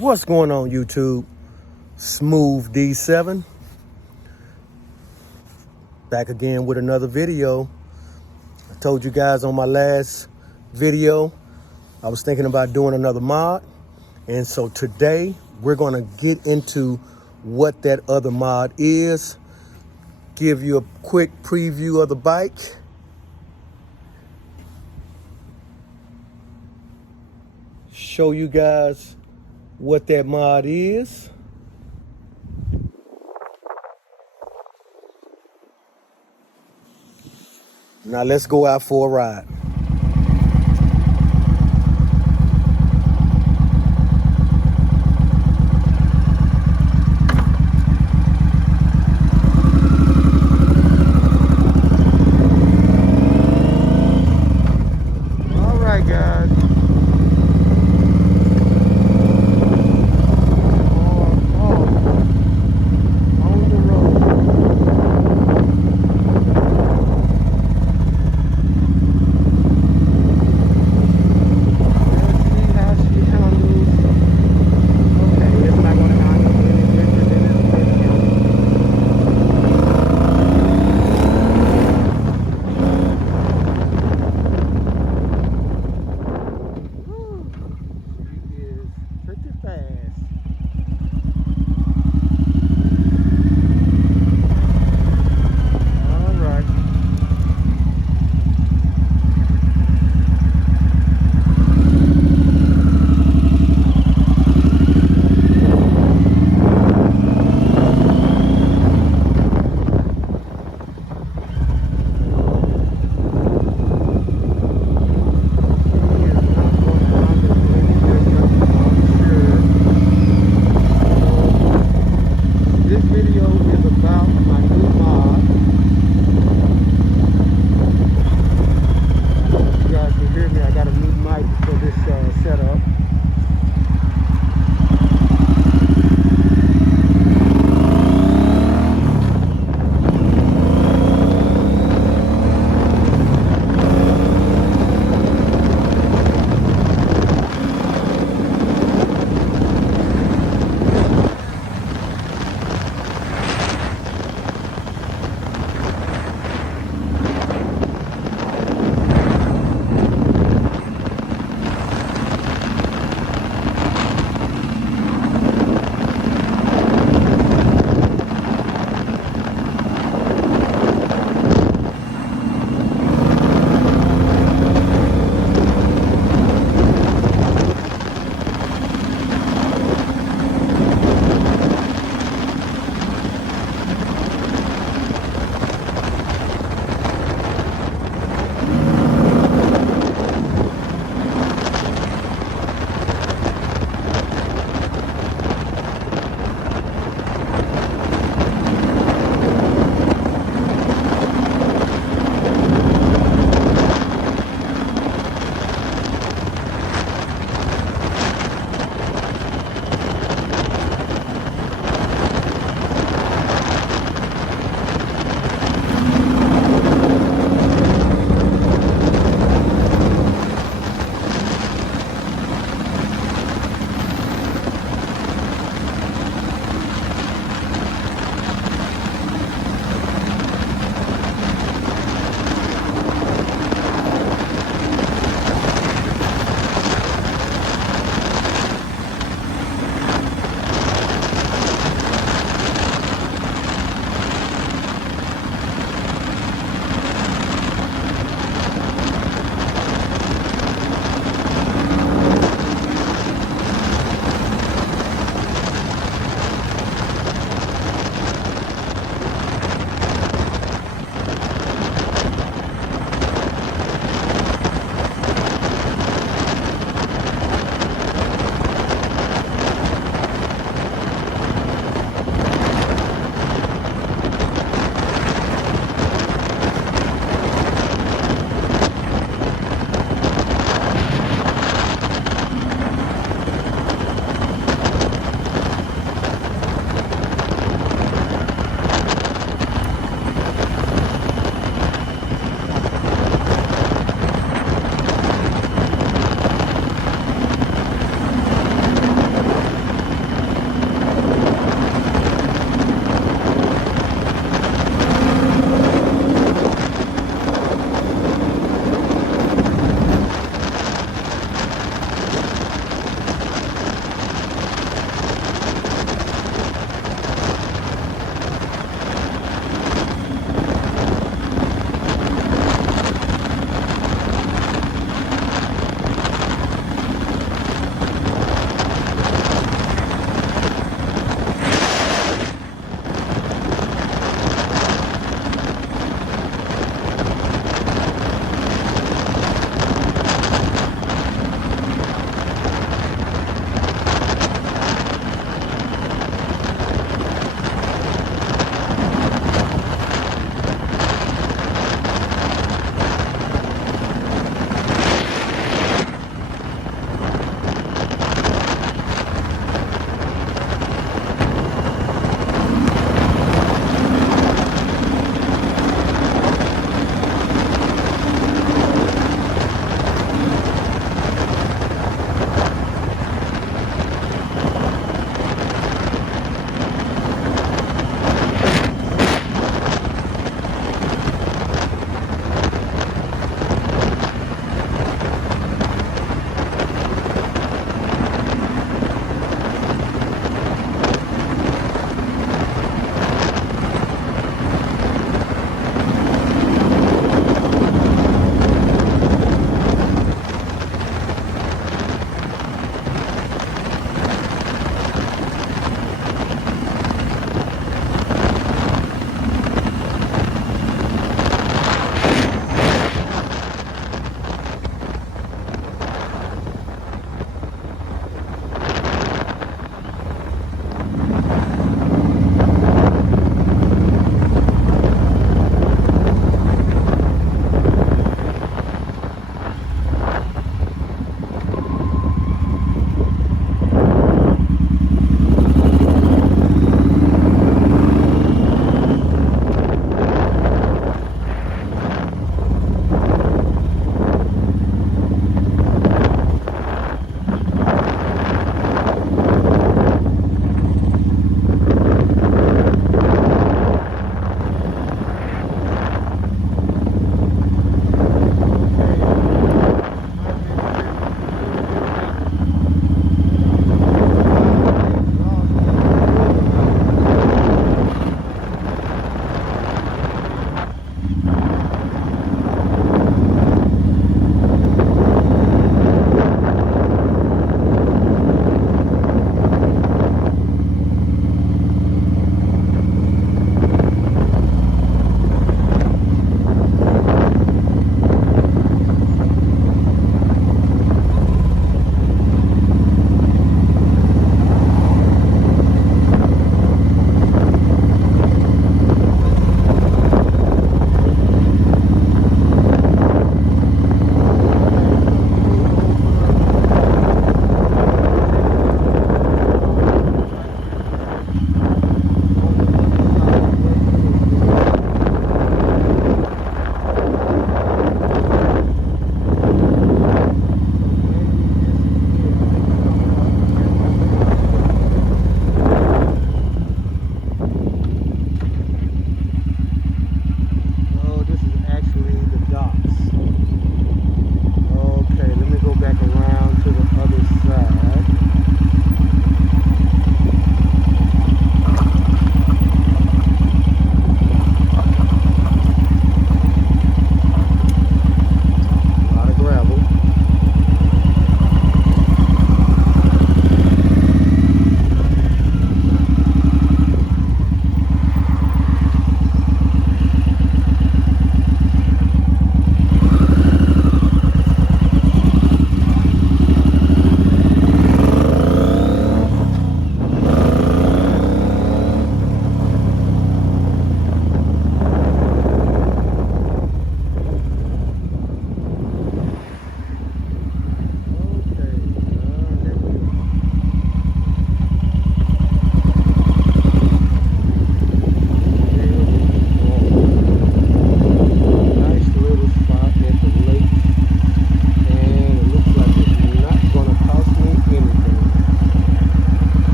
What's going on, YouTube? Smooth D7 back again with another video. I told you guys on my last video I was thinking about doing another mod, and so today we're going to get into what that other mod is, give you a quick preview of the bike, show you guys what that mod is. Now let's go out for a ride. All right, guys.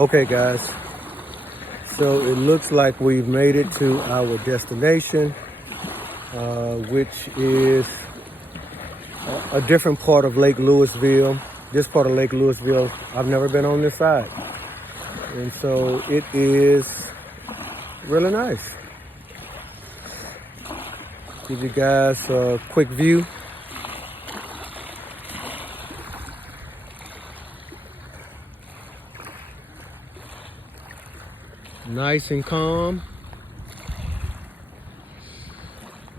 Okay, guys. So it looks like we've made it to our destination, which is a different part of Lake Lewisville. This part of Lake Lewisville, I've never been on this side. And so it is really nice. Give you guys a quick view. Nice and calm.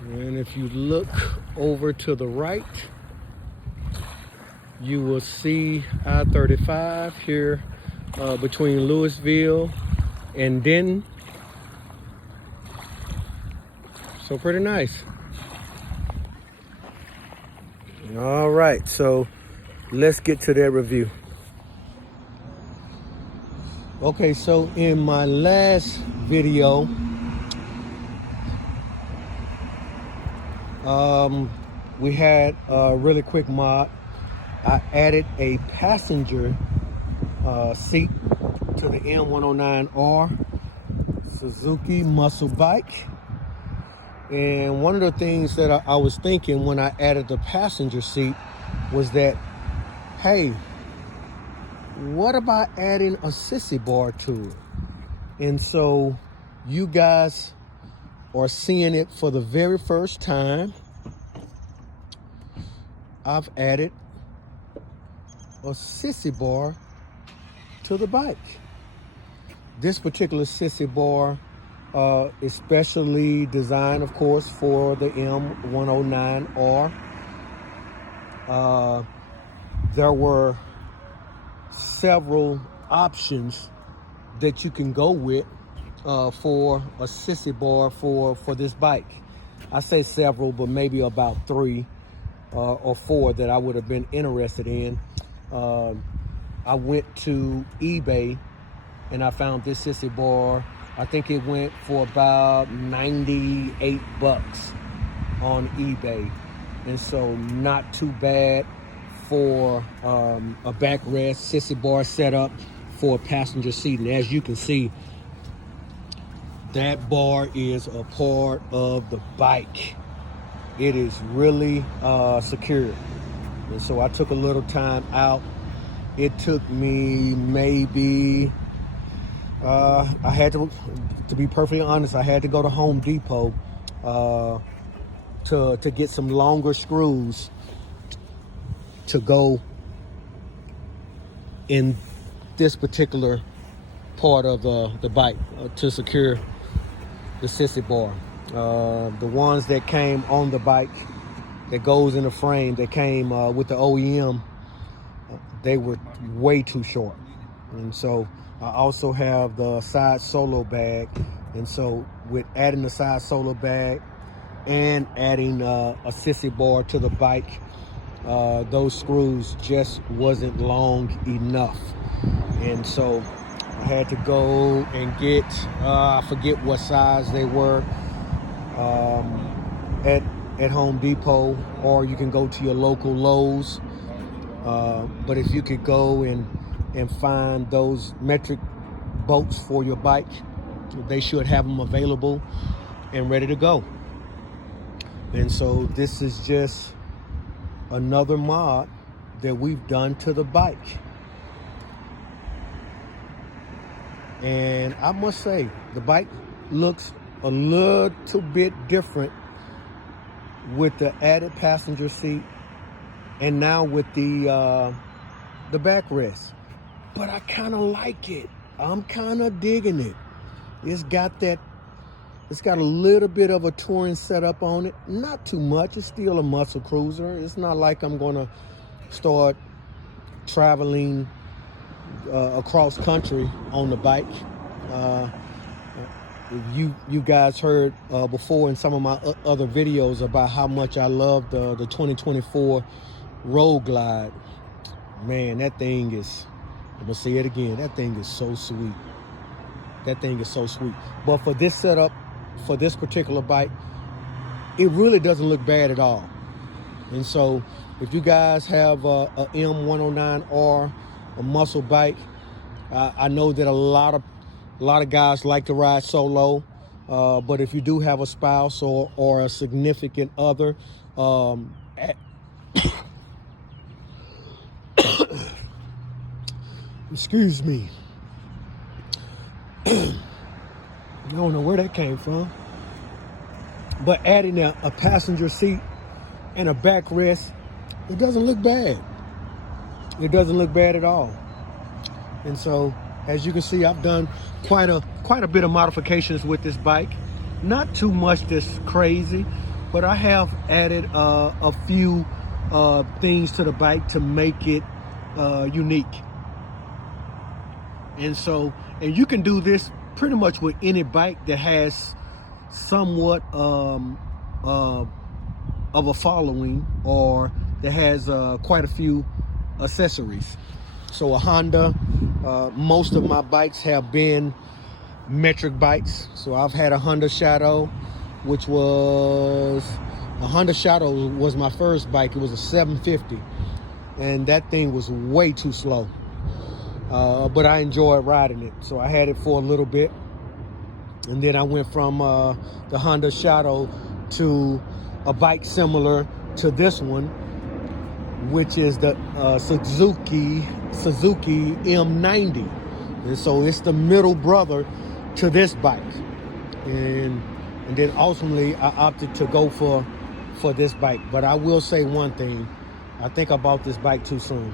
And if you look over to the right, you will see I-35 here between Lewisville and Denton. So pretty nice. All right, so let's get to that review. Okay, so in my last video, we had a really quick mod. I added a passenger seat to the M109R Suzuki muscle bike. And one of the things that I was thinking when I added the passenger seat was that, hey, what about adding a Sissy bar to it? And so you guys are seeing it for the very first time. I've added a Sissy bar to the bike. This particular Sissy bar is specially designed, of course, for the M109R. There were several options that you can go with for a Sissy bar for this bike. I say several, but maybe about 3 or 4 that I would have been interested in. I went to eBay and I found this Sissy bar. I think it went for about $98 on eBay. And so not too bad for a backrest Sissy bar setup for a passenger seat. And as you can see, that bar is a part of the bike. It is really secure. And so I took a little time out. It took me maybe, I had to be perfectly honest, I had to go to Home Depot to get some longer screws to go in this particular part of the bike to secure the Sissy bar. The ones that came on the bike that goes in the frame that came with the OEM, they were way too short. And so I also have the side solo bag. And so with adding the side solo bag and adding a Sissy bar to the bike, those screws just wasn't long enough. And so I had to go and get, I forget what size they were, at Home Depot, or you can go to your local Lowe's. But if you could go and find those metric bolts for your bike, they should have them available and ready to go. And so this is just another mod that we've done to the bike. And I must say, the bike looks a little bit different with the added passenger seat and now with the backrest. But I kind of like it. I'm kind of digging it. It's got a little bit of a touring setup on it. Not too much. It's still a muscle cruiser. It's not like I'm gonna start traveling across country on the bike. You guys heard before in some of my other videos about how much I love the 2024 Road Glide. Man, that thing is, I'm gonna say it again, that thing is so sweet. That thing is so sweet. But for this setup, for this particular bike, it really doesn't look bad at all. And so if you guys have a M109R, a muscle bike, I know that a lot of guys like to ride solo, but if you do have a spouse or a significant other, excuse me, I don't know where that came from, but adding a passenger seat and a backrest, it doesn't look bad. It doesn't look bad at all. And so, as you can see, I've done quite a bit of modifications with this bike. Not too much that's crazy, but I have added a few things to the bike to make it unique. And so, and you can do this pretty much with any bike that has somewhat of a following, or that has quite a few accessories. So a Honda, most of my bikes have been metric bikes. So I've had a Honda Shadow, which was a Honda Shadow was my first bike. It was a 750, and that thing was way too slow. But I enjoyed riding it, so I had it for a little bit, and then I went from the Honda Shadow to a bike similar to this one, which is the Suzuki M90, and so it's the middle brother to this bike, and then ultimately I opted to go for this bike. But I will say one thing: I think I bought this bike too soon.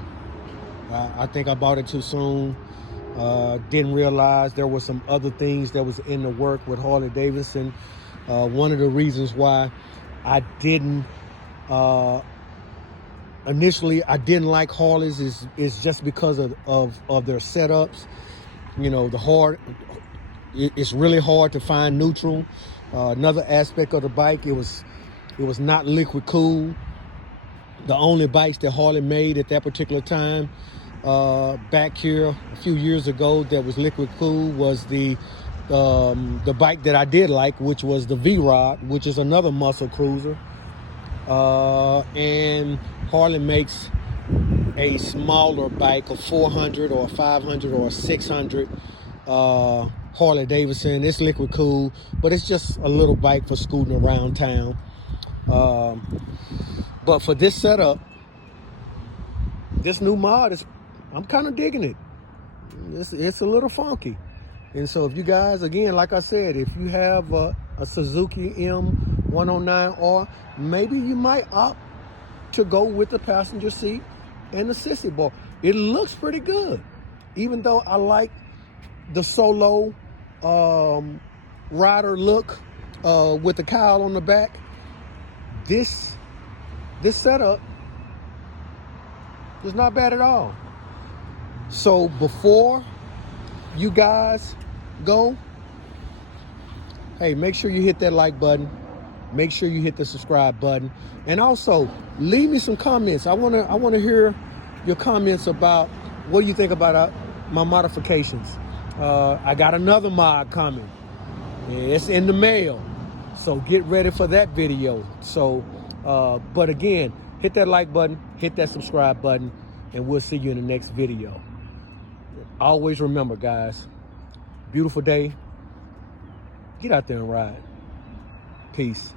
I think I bought it too soon. Didn't realize there were some other things that was in the work with Harley Davidson. One of the reasons why I didn't initially I didn't like Harleys is just because of their setups. You know, it's really hard to find neutral. Another aspect of the bike, it was not liquid cool. The only bikes that Harley made at that particular time, back here a few years ago, that was liquid cool was the bike that I did like, which was the V-Rod, which is another muscle cruiser. And Harley makes a smaller bike, a 400 or a 500 or a 600 Harley Davidson. It's liquid cool, but it's just a little bike for scooting around town. But for this setup, this new mod I'm kind of digging it. It's a little funky. And so if you guys, again, like I said, if you have a Suzuki M109R, maybe you might opt to go with the passenger seat and the Sissy bar. It looks pretty good. Even though I like the solo rider look with the cowl on the back, this setup is not bad at all. So before you guys go, hey, make sure you hit that like button. Make sure you hit the subscribe button, and also leave me some comments. I wanna hear your comments about what you think about my modifications. I got another mod coming. It's in the mail, so get ready for that video. So, but again, hit that like button, hit that subscribe button, and we'll see you in the next video. Always remember, guys, beautiful day. Get out there and ride. Peace.